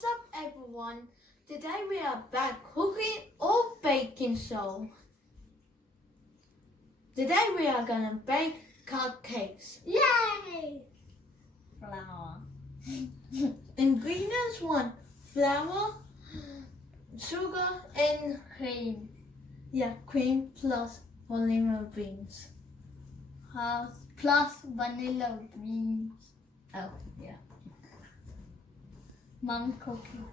What's up everyone? Today we are back cooking or baking show. Today we are gonna bake cupcakes. Yay! Flour. Ingredients 1. Flour, sugar and Cream. cream plus vanilla beans. Plus vanilla beans. Oh yeah. Mom cooking.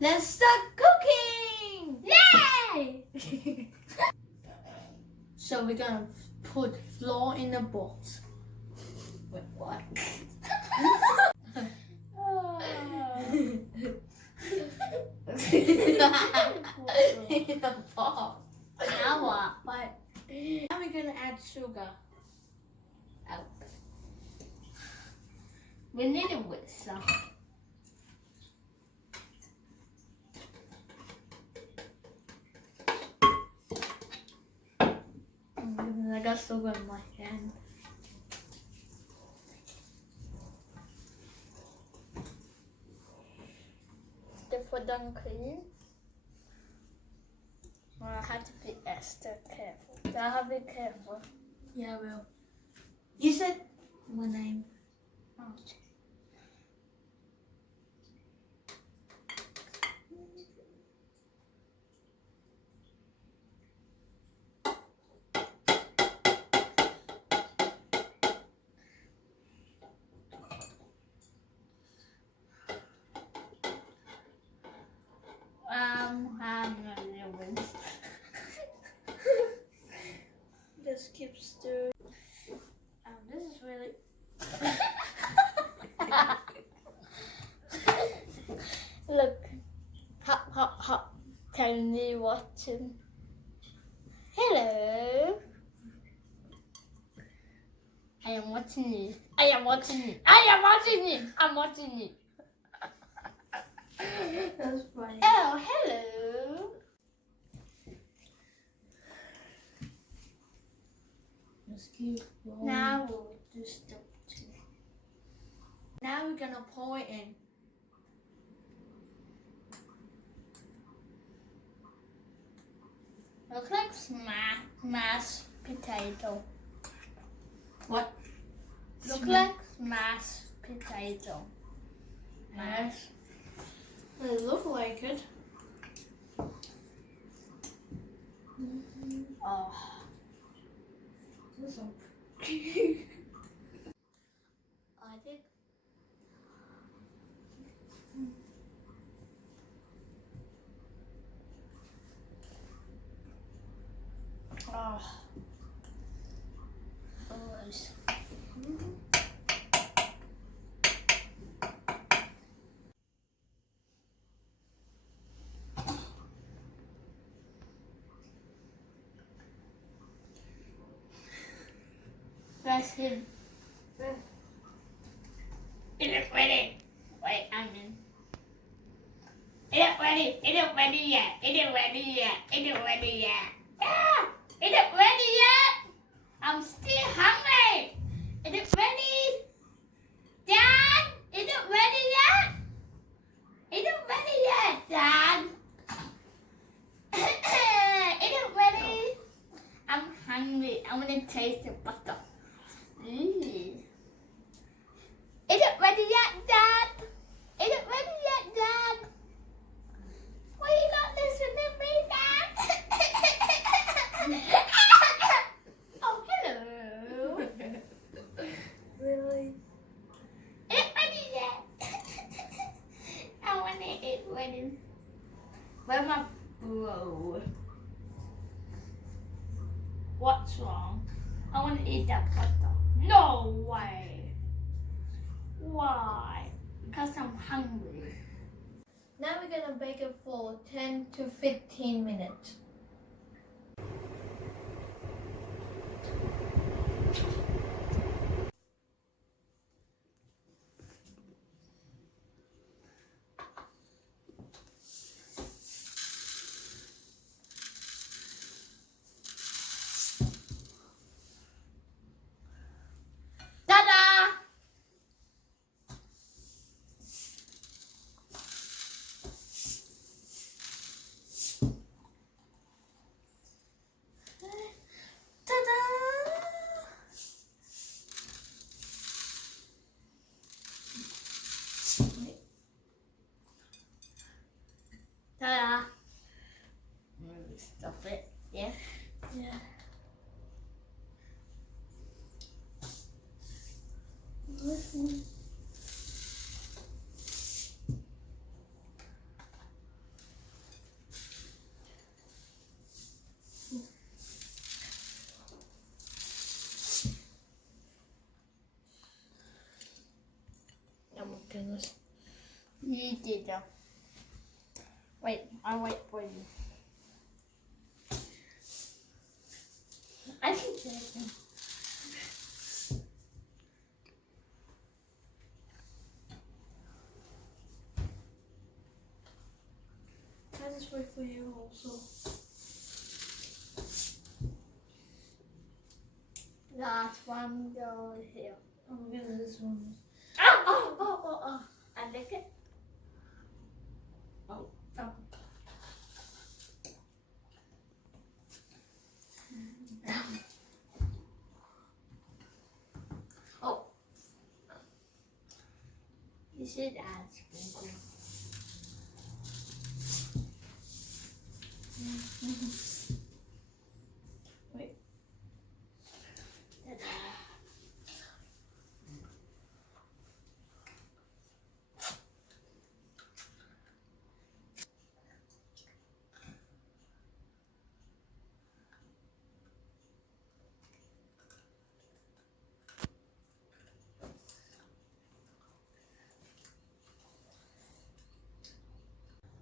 Let's start cooking! Yay! So we're gonna put flour in the box. Wait, what? In the box. Now what? But now we're gonna add sugar. Oh. We need a whistle. I got sugar in my hand. To put on cream. I have to be extra careful. I have to be careful. Yeah, I will. You said my name. Okay. I'm not doing this. Just keep stirring. This is really. Look, hop, hop, hop. Tiny watching. Hello. I am watching you. I am watching you. I am watching you. I'm watching you. That's funny. Oh, hello. Just keep rolling. Now we'll do step 2. Now we're gonna pour it in. Looks like mashed potato. What? Look like mashed potato. Yes. It look like it. Oh. This one. I think. Oh. Nice. That's him. It is ready. Wait, I'm in. It is ready. It is ready yet. It is ready yet. It is ready yet. Ah! It is ready yet. I'm still hungry. Is it ready? Dad? Is it ready yet? Is it ready yet, Dad? Is it ready? I'm hungry. I want to taste the butter. Is it ready yet, Dad? Is it ready yet, Dad? Why are you not listening to me, Dad? Oh, hello. Really? Is it ready yet? I want to eat ready. Where's my bowl? What's wrong? I want to eat that butter. No way. Why? Because I'm hungry. Now we're gonna bake it for 10 to 15 minutes. Ta-da! Stop it. Yeah. Yeah. This one. Oh my goodness. You did that. Wait, I'll wait for you. I can take it. I just wait for you also. Last one goes here. Oh my goodness, this one. Oh. I lick it. Oh. Oh. You should add sprinkle. Wait. Ta-da.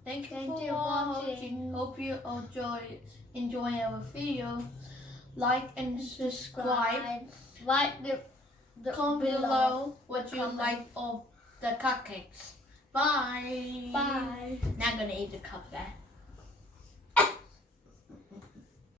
Thank you Thank for you for watching. watching. Hope you enjoy our video. Like and subscribe. Like the Comment below what you Comment. like of the cupcakes. Bye. Bye. Now I'm gonna eat the cup there.